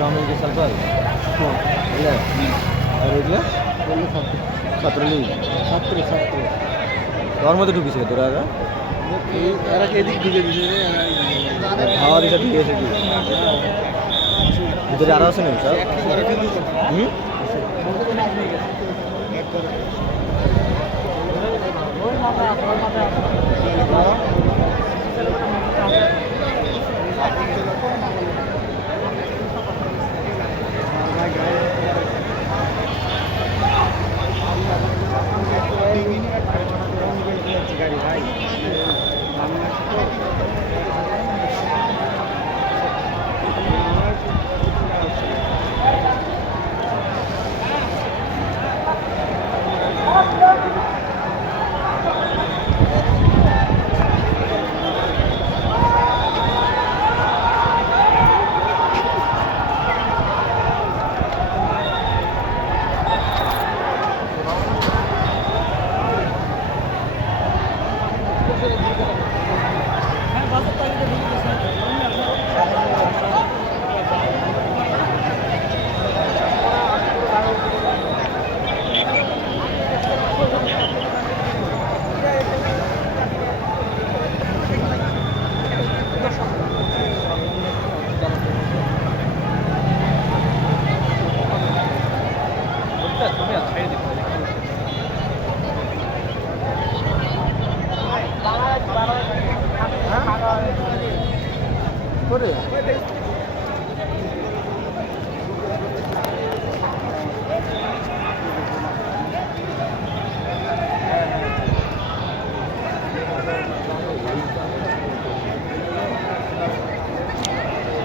Chowmein কি circle বুঝলে আর ওইগুলো ছাত্রলীগ তোর মধ্যে ঢুকিছে তোরা আগে এরা এদিক ঢুকে দিছে খাওয়া দিশা ঠিক আছে কি ভিতরে আরো আছে নাকি স্যার হুম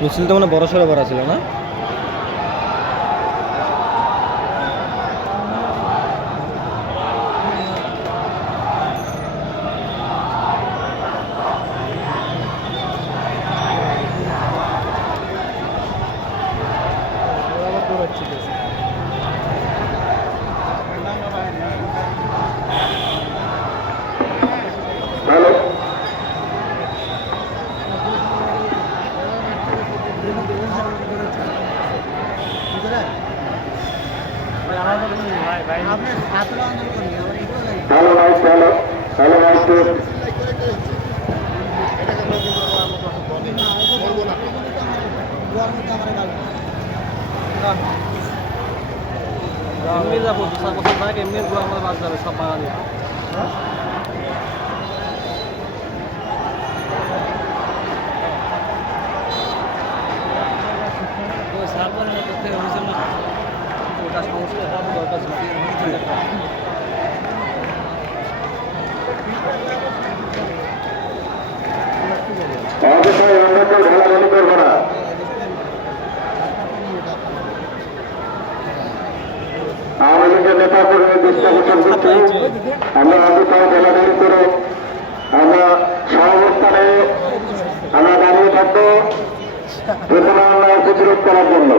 মিছিল তো মানে বড় সড়ো করা ছিল না এমনি যাবো দু 4 বছর থাকে এমনি গো আমাদের বাস যাবে সব বাঙালি সার্ভারের মধ্যে হয়েছে না ওটা সমস্যা দরকার ছিল ঢালাঢালি করবো না আওয়ামী লীগের নেতা কর্মী দৃষ্টি আকর্ষণ করছি আমরা অবস্থায় ঢালাঢালি করে আমরা সহাবস্থানে আমরা দাঁড়িয়ে থাকবো চেতনা অন্যায় প্রতিরোধ করার জন্য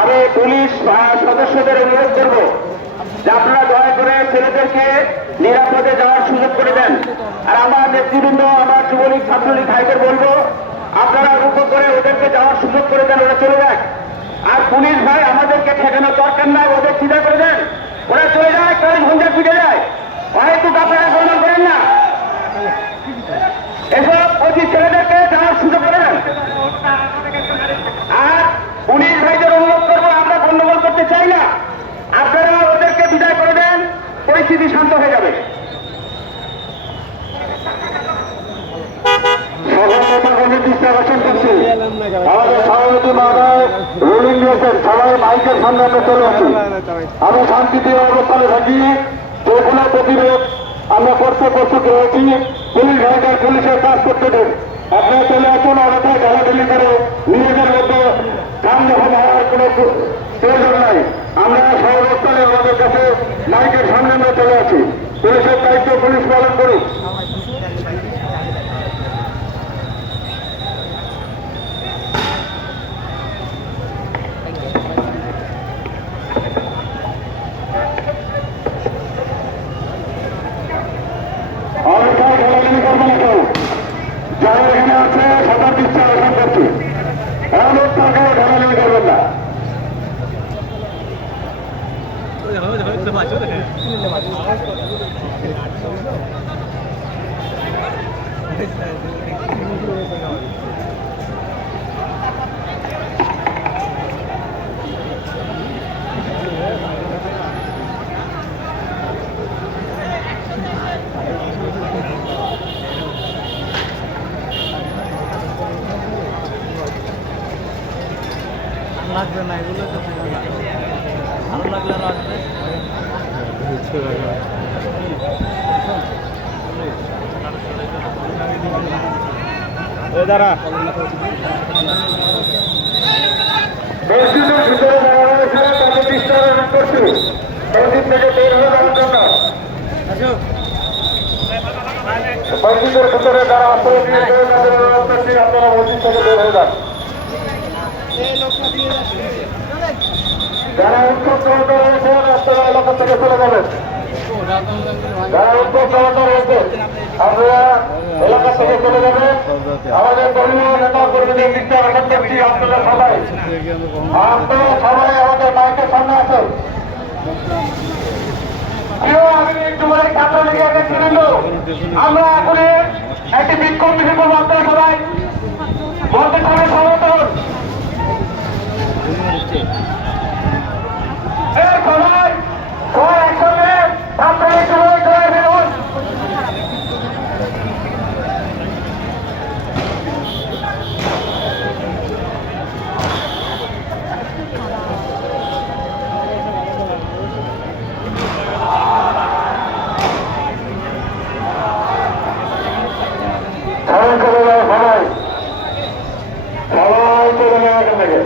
আমি পুলিশ সদস্যদের অনুরোধ করবো যে আপনারা দয়া করে ছেলেদেরকে নিরাপদে যাওয়ার সুযোগ করে দেন আর আমার নেতৃবৃন্দ আমার যুবলীগ ছাত্রলীগ ভাইদের বলবো আপনারা রুখো করে ওদেরকে যাওয়ার সুযোগ করে দেন ওরা চলে যাক আর পুলিশ ভাই আমাদেরকে ঠেকানোর দরকার নাই ওদের চিন্তা করে দেন ওরা চলে যায় কারণ ঘন্টা ফিরে যায় হয়তো আপনারা প্রমাণ করেন না এসব অতি ছেলেদেরকে যাওয়ার সুযোগ করে দেন আর পুলিশ ভাইদের অনুরোধ করবো আমরা গন্ডগোল করতে চাই না আপনারা ওদেরকে বিদায় করে দেন পরিস্থিতি শান্ত হয়ে যাবে আমাদের সভাপতি মহোদয় রুলিং দিয়েছেন সবাই মাইকের সামনে আমরা চলে আসি আমি শান্তিপ্রিয় অবস্থানে থাকি যেগুলো প্রতিরোধ আমরা করতে প্রস্তুত রয়েছি পুলিশ ভাইদের পুলিশের কাজ করতে দেন আপনারা চলে আসুন অবস্থায় ঢালাঢালি করে নিজেদের মধ্যে কাম যখন হওয়ার কোনো প্রয়োজন নাই আমরা সর্বস্থানে আমাদের কাছে মাইকের সামনে আমরা চলে আসি পুলিশের দায়িত্ব পুলিশ পালন করুক যারা এখানে আছে সবার দৃষ্টি আকর্ষণ করছি এমন টাকা ঢালাঢালি করবেন না। লাগবে না, এগুলো তো ভালো লাগলে লাগবে। দাঁড়া মসজিদের ভিতরে দাঁড়ানো ছিল তাকে ডিস্টার্ব করছি মসজিদ থেকে বের হয়ে যাওয়ার জন্য। মসজিদের ভিতরে যারা আশ্রয় দিয়েছে তাদের অনুরোধ করছি আপনারা মসজিদ থেকে বের হয়ে যান। যারা উৎসব কর্মী রয়েছেন আপনারা এলাকা থেকে চলে যাবেন। যারা উৎসব কর্মী রয়েছে আপনারা এলাকা থেকে চলে যাবেন। আমাদের দলীয় নেতা কর্মীদের দিকটা আশা করছি আপনারা সবাই আমাদের মাইকের সামনে আছেন। আমি একটু বলে কাপড় লেগে গেছিলেন। আমরা এখন একটি বিক্ষোভ মিছিল করবো। আপনারা সবাই বলতে পারেন সমর্থন সবাই সবাই একসঙ্গে আপনারা একটু বলে চলে বেরোন। সবাই চলে যাও, সবাই সবাই চলে যাও এখান থেকে।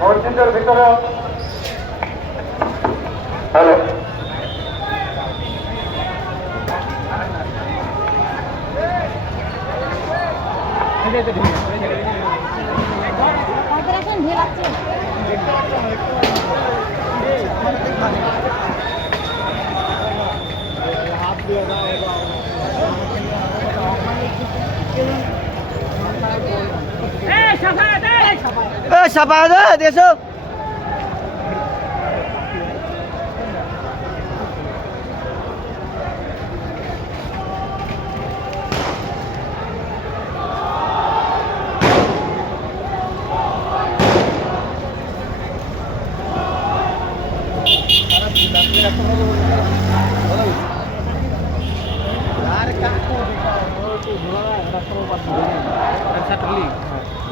মসজিদের ভিতরে হ্যালো এখন ভিড় লাগছে। সাফায়াত এসো।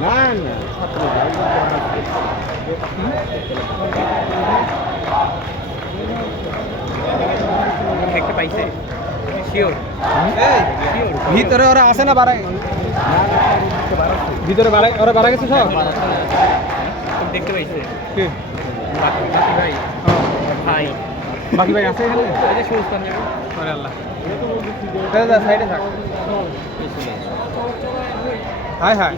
না না দেখতে পাইছে শিওর ভিতরে ওরা আসে না বাড়ায় ভিতরে বাড়ায় ওরা বাড়া গেছে সব দেখতে পাইছে কি বাকি ভাই ভাই বাকি ভাই আছে এখানে এই যে সুস্থান যাবে করে আল্লাহ দাদা সাইডে থাক হাই হাই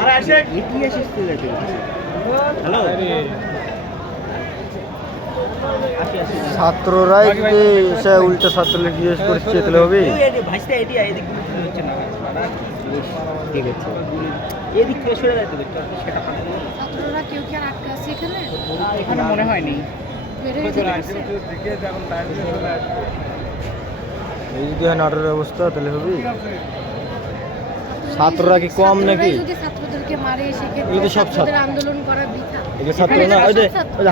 আরে আসে কি আসিস তুই হ্যালো ছাত্ররাই যদি সে উল্টো ছাত্রলীগ জিজ্ঞেস করছে তাহলে হবে ভাইসটা এটি এদিক হচ্ছে না ঠিক আছে এদিক থেকে সরে যাইতে দেখতে সেটা ছাত্ররা কেউ কি আর আটকে আছে এখানে? এখানে মনে হয়নি বের হয়ে যাচ্ছে। এই যদি হয় নাটোরের অবস্থা তাহলে হবে ছাত্ররা কি কম নাকি? যদি ছাত্রদেরকে মারে এই সেক্ষেত্রে তো সব ছাত্রদের আন্দোলন করা বৃথা। এই যে ছাত্র না ওই যে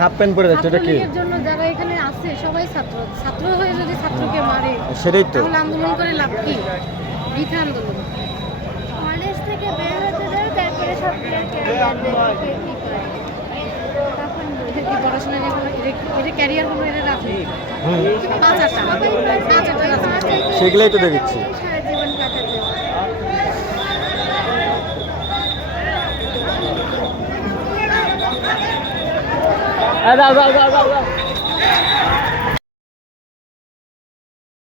হাফ প্যান্ট পরে যাচ্ছে এটা কি ছাত্রলীগের জন্য যারা এখানে আছে সবাই ছাত্র। ছাত্র হয়ে যদি ছাত্রকে মারে সেটাই তো তাহলে আন্দোলন করে লাভ কি? বৃথা আন্দোলন। কলেজ থেকে বের হতে দেয় তারপরে সব কি পড়াশোনা এটা ক্যারিয়ার হলো এটা রাখে সেগুলাই তো দেখছি সারা জীবন কাটাতে যাও যাও যাও যাও